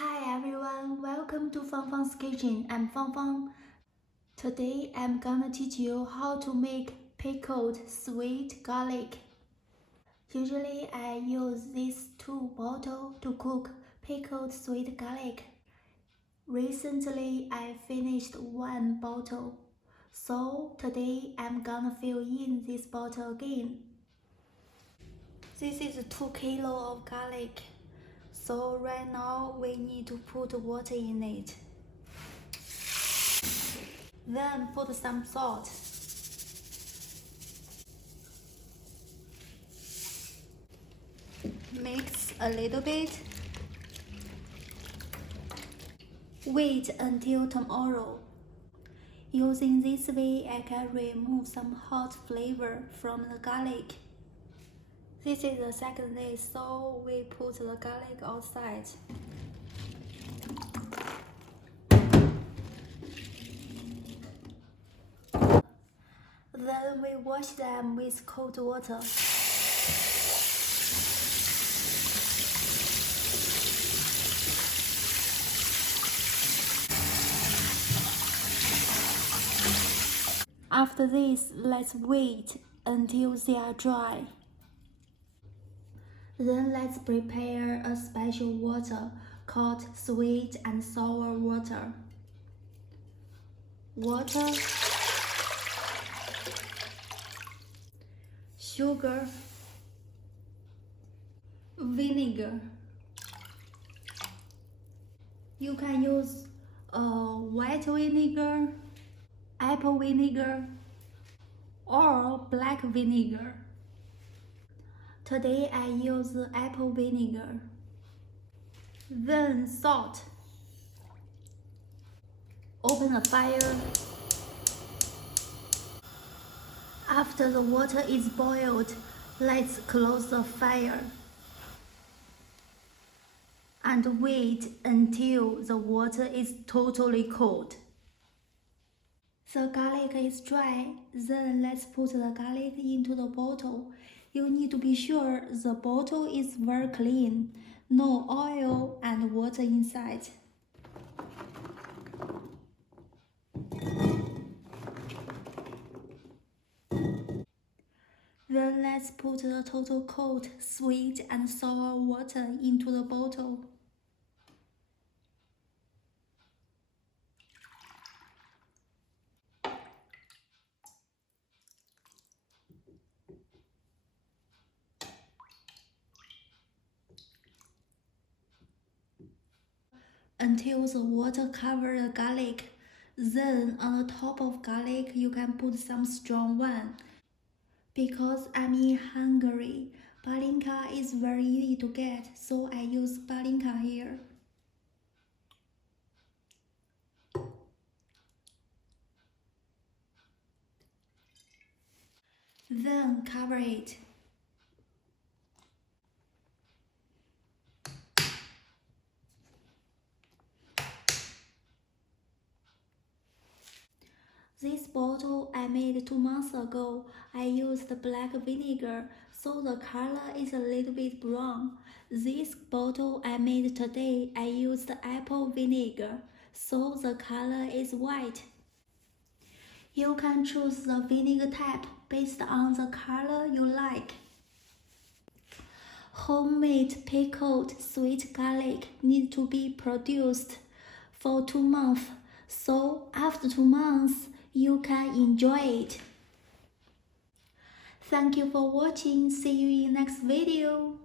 Hi everyone, welcome to Fang Fang's Kitchen. I'm Fang Fang. Today I'm gonna teach you how to make pickled sweet garlic. Usually I use these two bottles to cook pickled sweet garlic. Recently I finished one bottle, so today I'm gonna fill in this bottle again. This is 2 kilos of garlic. So right now we need to put water in it. Then put some salt. Mix a little bit. Wait until tomorrow. Using this way I can remove some hot flavor from the garlic. This is the second day, so we put the garlic outside. Then we wash them with cold water. After this, let's wait until they are dry. Then let's prepare a special water called sweet and sour water. Water, sugar, vinegar. You can use white vinegar, apple vinegar, or black vinegar. Today I use apple vinegar. Then salt. Open the fire. After the water is boiled, let's close the fire and wait until the water is totally cold. The garlic is dry, then let's put the garlic into the bottle. You need to be sure the bottle is very clean, no oil and water inside. Then let's put the total cold sweet and sour water into the bottle. Until the water covers the garlic. Then on the top of garlic you can put some strong one. Because I'm in Hungary, balinka is very easy to get, so I use balinka here. Then cover it. This bottle I made 2 months ago. I used black vinegar, so the color is a little bit brown. This bottle I made today, I used apple vinegar, so the color is white. You can choose the vinegar type based on the color you like. Homemade pickled sweet garlic needs to be produced for 2 months, so after 2 months, you can enjoy it. Thank you for watching. See you in next video.